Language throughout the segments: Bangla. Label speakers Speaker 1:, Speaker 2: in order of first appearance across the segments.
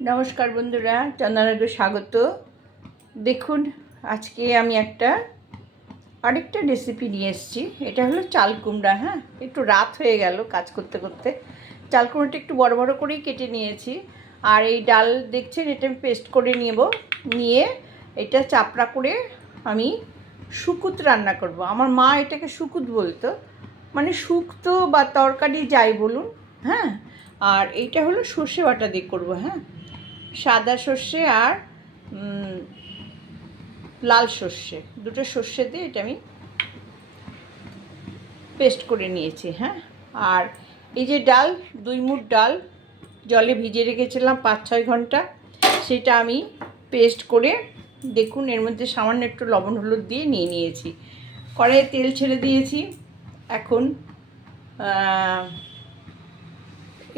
Speaker 1: নমস্কার বন্ধুরা চন্দনাকে স্বাগত। দেখুন, আজকে আমি একটা, আরেকটা রেসিপি নিয়ে এসেছি। এটা হলো চাল কুমড়া হ্যাঁ? একটু রাত হয়ে গেল কাজ করতে করতে। চাল কুমড়াটা একটু বড় বড় করেই কেটে নিয়েছি। আর এই ডাল দেখছেন, এটা আমি পেস্ট করে নেব। নিয়ে এটা চাপড়া করে আমি শুকুত রান্না করব। আমার মা এটাকে শুকুত বলতো। মানে শুক্তো বা তরকারি যাই বলুন হ্যাঁ? আর এইটা হলো সর্ষে বাটা দিয়ে করব হ্যাঁ? সাদা সর্ষে আর লাল সর্ষে। দুটো সর্ষে দিয়ে এটা আমি পেস্ট করে নিয়েছি হ্যাঁ? আর এই যে ডাল, দুই মুঠ ডাল, জলে ভিজিয়ে রেখেছিলাম পাঁচ, ছয় ঘণ্টা। সেটা আমি পেস্ট করে, দেখুন, এর মধ্যে সামান্য একটু লবণ, হলুদ দিয়ে নিয়ে নিয়েছি। কড়াইয়ে তেল ছেড়ে দিয়েছি। এখন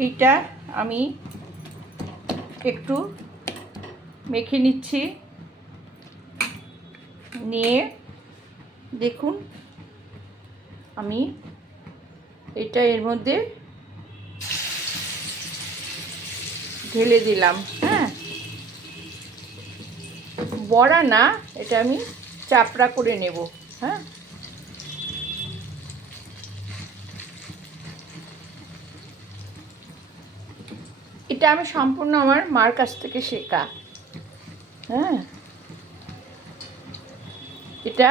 Speaker 1: এইটা আমি একটু মেখে নিচ্ছি। নিয়ে দেখুন, আমি এটা এর মধ্যে ঢেলে দিলাম হ্যাঁ। বড়া না, এটা আমি চাপড়া করে নেব হ্যাঁ। এটা আমি সম্পূর্ণ আমার মার কাছ থেকে শেখা। হ্যাঁ? এটা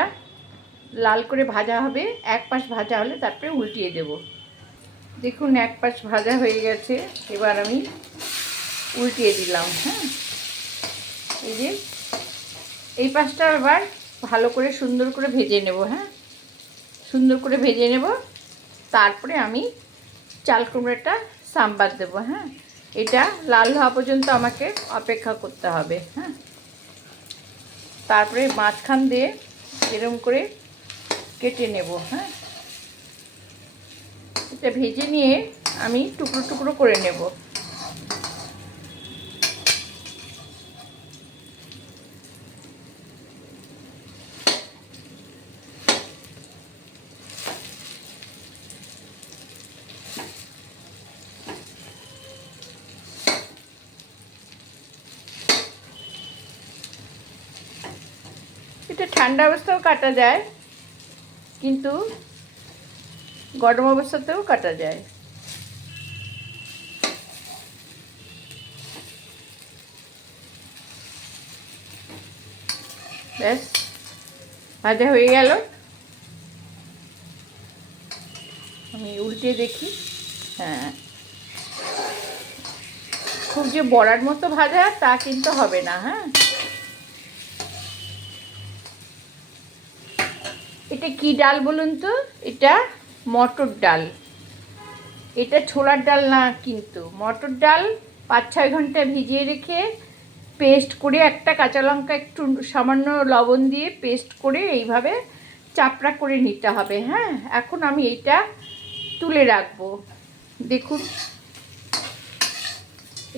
Speaker 1: লাল করে ভাজা হবে, এক পাশ ভাজা হলে তারপরে উল্টিয়ে দেব। দেখুন, এক পাশ ভাজা হয়ে গেছে, এবার আমি উল্টিয়ে দিলাম হ্যাঁ? এই যে, এই পাশটা আবার ভালো করে সুন্দর করে ভেজে নেব হ্যাঁ? সুন্দর করে ভেজে নেব, তারপরে আমি চাল কুমড়োটা সাম্বার দেবো হ্যাঁ? এটা লাল হওয়া পর্যন্ত আমাকে অপেক্ষা করতে হবে হ্যাঁ? তারপরে মাঝখান দিয়ে এরম করে কেটে নেব হ্যাঁ? এটা ভেজে নিয়ে আমি টুকরো টুকরো করে নেব এটা ঠান্ডা অবস্থাও কাটা যায়, কিন্তু গরম অবস্থাতেও কাটা যায়। ব্যাস, ভাজা হয়ে গেল। আমি উল্টে দেখি হ্যাঁ। খুব যে বড়ার মতো ভাজা তা কিন্তু হবে না হ্যাঁ। এটা কি ডাল বলুন তো? এটা মটর ডাল। এটা ছোলার ডাল না কিন্তু। মটর ডাল পাঁচ ছয় ঘণ্টা ভিজিয়ে রেখে পেস্ট করে একটা কাঁচা লঙ্কা একটু সামান্য লবণ দিয়ে পেস্ট করে এইভাবে চাপড়া করে নিতে হবে হ্যাঁ? এখন আমি এইটা তুলে রাখব। দেখুন।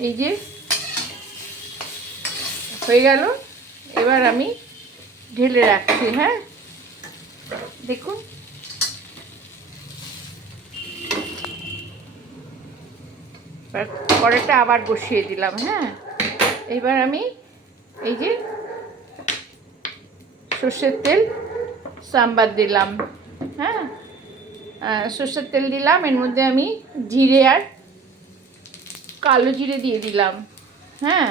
Speaker 1: এই যে হয়ে গেল। এবার আমি ঢেলে রাখছি হ্যাঁ? দেখুন। এবার আবার বসিয়ে দিলাম হ্যাঁ? এবার আমি এই যে সর্ষের তেল, সাম্বার দিলাম হ্যাঁ? সর্ষের তেল দিলাম, এর মধ্যে আমি জিরে আর কালো জিরে দিয়ে দিলাম হ্যাঁ?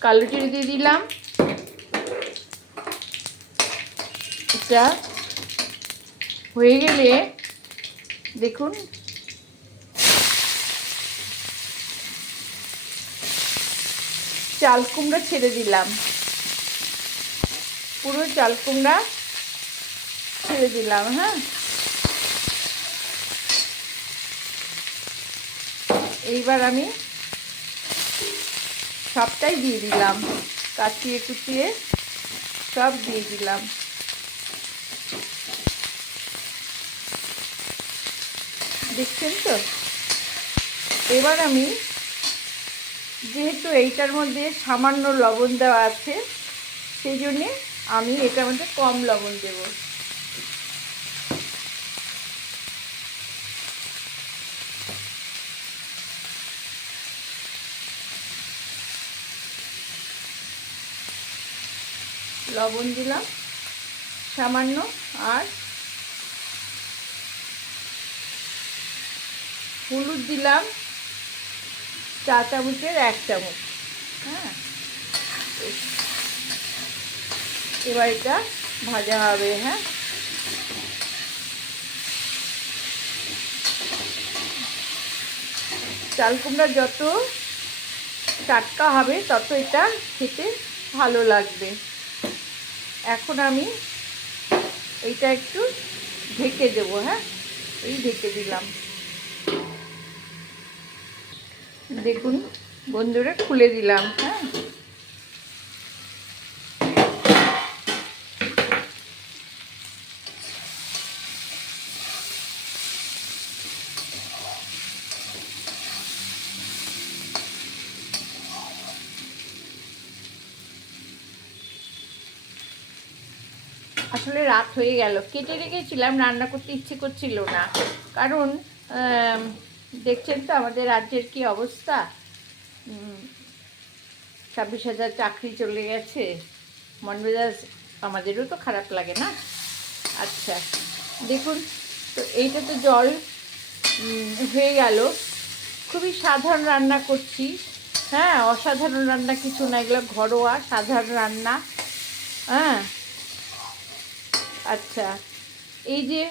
Speaker 1: কালো জিরে দিয়ে দিলাম এটা হয়ে গেলে দেখুন। চাল কুমড়া ছেড়ে দিলাম। পুরো চাল কুমড়া ছেড়ে দিলাম হ্যাঁ। এইবার আমি সবটাই দিয়ে দিলাম। কাটিয়ে কুচিয়ে সব দিয়ে দিলাম। দেখছেন তো? এবার আমি যেহেতু এইটার মধ্যে সামান্য লবণ দেওয়া আছে, সেই জন্যে আমি এটার মধ্যে কম লবণ দেব। লবণ দিলাম সামান্য আর হলুদ দিলাম, চা চামচের এক চামচ। হ্যাঁ? এবার এটা ভাজা হবে হ্যাঁ? চাল কুমড়া যত টাটকা হবে, তত এটা খেতে ভালো লাগবে। এখন আমি এইটা একটু ঢেকে দেবো হ্যাঁ? এই ঢেকে দিলাম। দেখুন, বন্ধুরা খুলে দিলাম হ্যাঁ? আসলে রাত হয়ে গেল। কেটে রেখেছিলাম, রান্না করতে ইচ্ছে করছিল না। কারণ দেখছেন তো আমাদের রাজ্যের কি অবস্থা? ছাব্বিশ হাজার চাকরি চলে গেছে। মন মেজাজ আমাদেরও তো খারাপ লাগে না? আচ্ছা দেখুন, তো এইটা তো জল হয়ে গেল। খুবই সাধারণ রান্না করছি। হ্যাঁ অসাধারণ রান্না কিছু না, এগুলো ঘরোয়া, সাধারণ রান্না। হ্যাঁ আচ্ছা এই যে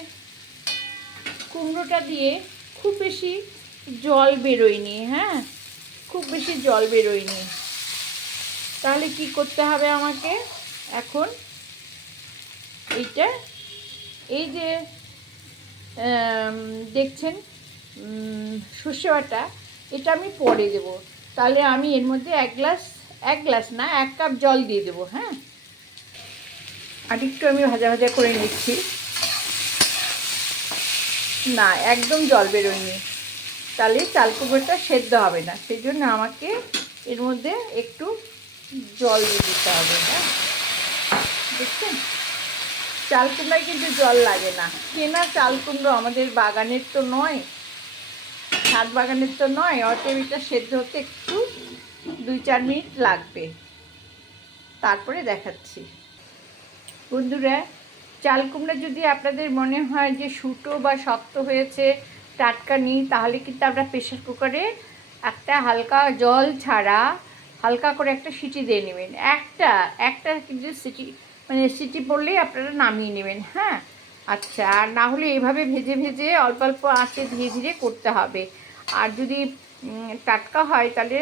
Speaker 1: কুমড়োটা দিয়ে খুব বেশি জল বেরোয়নি হ্যাঁ? খুব বেশি জল বেরোয়নি। তাহলে কি করতে হবে আমাকে এখন? এইটা, এই যে দেখছেন সর্ষে বাটা, এটা আমি পরে দেব। তাহলে আমি এর মধ্যে এক গ্লাস এক গ্লাস না, এক কাপ জল দিয়ে দেবো হ্যাঁ? আর একটু আমি ভাজা ভাজা করে নিচ্ছি। না, একদম জল বেরোয়নি। তাহলে চাল কুমড়োটা সেদ্ধ হবে না, সেই জন্য আমাকে এর মধ্যে একটু জল দিয়ে দিতে হবে হ্যাঁ? দেখছেন? চাল কুমড়ায় কিন্তু জল লাগে না। কেনা চাল কুমড়ো আমাদের বাগানের তো নয়, ছাদ বাগানের তো নয়, অতএব এটা সেদ্ধ হতে একটু দুই চার মিনিট লাগবে। তারপরে দেখাচ্ছি। বন্ধুরা চাল কুমড়া যদি আপনাদের মনে হয় যে সুটো বা শক্ত হয়েছে, টাটকা নিই, তাহলে কিন্তু আপনারা প্রেশার কুকারে একটা হালকা জল ছাড়া হালকা করে একটা সিটি দিয়ে নেবেন। একটা একটা কিন্তু সিটি মানে সিটি পড়লেই আপনারা নামিয়ে নেবেন হ্যাঁ? আচ্ছা আর না হলে এইভাবে ভেজে ভেজে অল্প অল্প আঁচে ধীরে ধীরে করতে হবে। আর যদি টাটকা হয়, তাহলে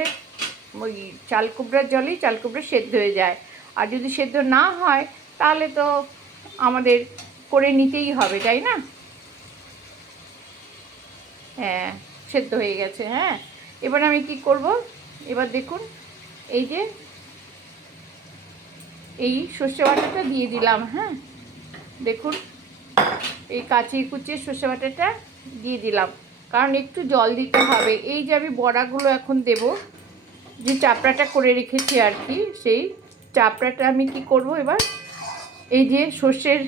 Speaker 1: ওই চাল কুমড়ার জলেই চাল কুমড়া সেদ্ধ হয়ে যায়। আর যদি সেদ্ধ না হয়, তাহলে তো আমাদের করে নিতেই হবে, তাই না? হ্যাঁ সেদ্ধ হয়ে গেছে হ্যাঁ। এবার আমি কি করব? এবার দেখুন, এই যে এই সর্ষে বাটাটা দিয়ে দিলাম হ্যাঁ। দেখুন, এই কাঁচি কুচিয়ে সর্ষে বাটাটা দিয়ে দিলাম। কারণ একটু জল দিতে হবে। এই যে আমি বড়াগুলো এখন দেব, যে চাপড়াটা করে রেখেছি আর কি, সেই চাপড়াটা আমি কি করব এবার? এই যে সর্ষের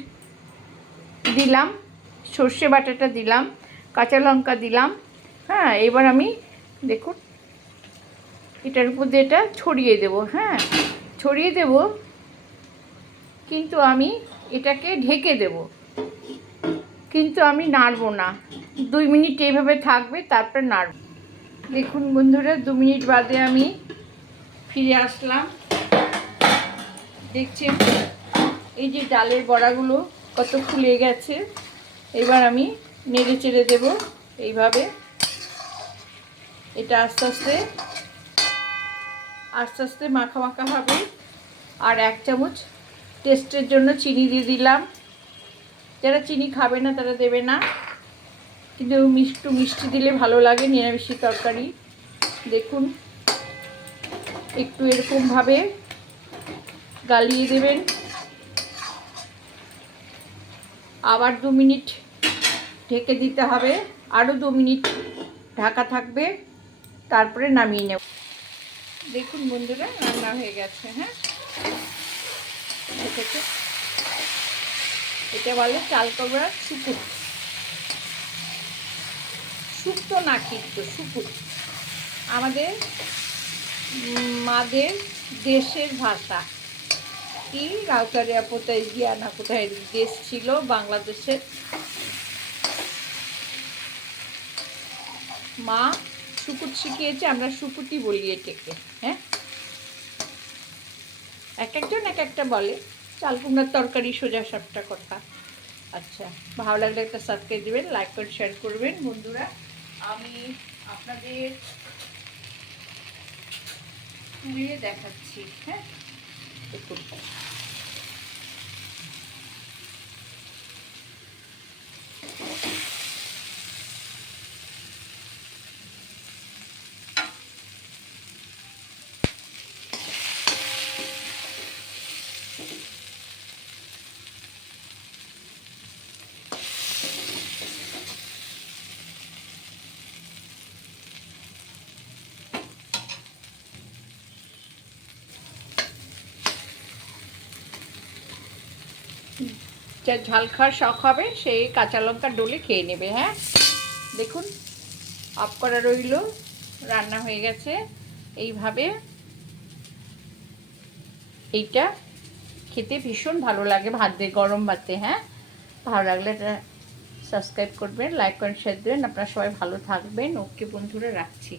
Speaker 1: দিলাম, সর্ষে বাটাটা দিলাম, কাঁচা লঙ্কা দিলাম। হ্যাঁ এবার আমি দেখুন, এটার উপর দিয়ে এটা ছড়িয়ে দেব হ্যাঁ। ছড়িয়ে দেব, কিন্তু আমি এটাকে ঢেকে দেব। কিন্তু আমি নাড়বো না। দুই মিনিট এইভাবে থাকবে, তারপর নাড়ব। দেখুন বন্ধুরা, দু মিনিট বাদে আমি ফিরে আসলাম। দেখছেন? এই যে ডালের বড়াগুলো কত ফুলে গেছে, এবার আমি নেড়ে চেড়ে দেবো এইভাবে। এটা আস্তে আস্তে আস্তে আস্তে মাখা মাখা হবে। আর এক চামচ টেস্টের জন্য চিনি দিয়ে দিলাম। যারা চিনি খাবে না, তারা দেবে না। কিন্তু মিষ্টু, মিষ্টি দিলে ভালো লাগে নিরামিষি তরকারি। দেখুন, একটু এরকমভাবে গালিয়ে দেবেন। আবার দু মিনিট ঢেকে দিতে হবে। আরও দু মিনিট ঢাকা থাকবে। তারপরে নামিয়ে নেব। দেখুন বন্ধুরা, রান্না হয়ে গেছে হ্যাঁ? এটা বলে চাল করবার শুকুর শুক্তো না কিন্তু শুকুর আমাদের মাদের দেশের ভাষা। কি? রাউতারিয়া কোথায়? গিয়া না কোথায়? দেশ ছিল বাংলাদেশের। মা সুপুত শিখিয়েছে, আমরা সুপুতি বলি এটাকে হ্যাঁ? এক একজন এক একটা বলে। চাল কুমড়ার তরকারি সোজা সাপটা কথা। আচ্ছা ভালো লাগলে একটা সাবস্ক্রাইব দেবেন লাইক করে শেয়ার করবেন। বন্ধুরা, আমি আপনাদের দেখাচ্ছি হ্যাঁ? দেখুন যা ঝাল খাওয়ার শখ হবে, সেই কাঁচা লঙ্কা ডলে খেয়ে নেবে হ্যাঁ? দেখুন, অফ করা রইল, রান্না হয়ে গেছে। এইভাবে এইটা খেতে ভীষণ ভালো লাগে, ভাত দিয়ে গরম ভাতে হ্যাঁ? ভালো লাগলে সাবস্ক্রাইব করবেন লাইক করেন শেয়ার দেবেন। আপনারা সবাই ভালো থাকবেন। ওকে বন্ধুরা, রাখছি।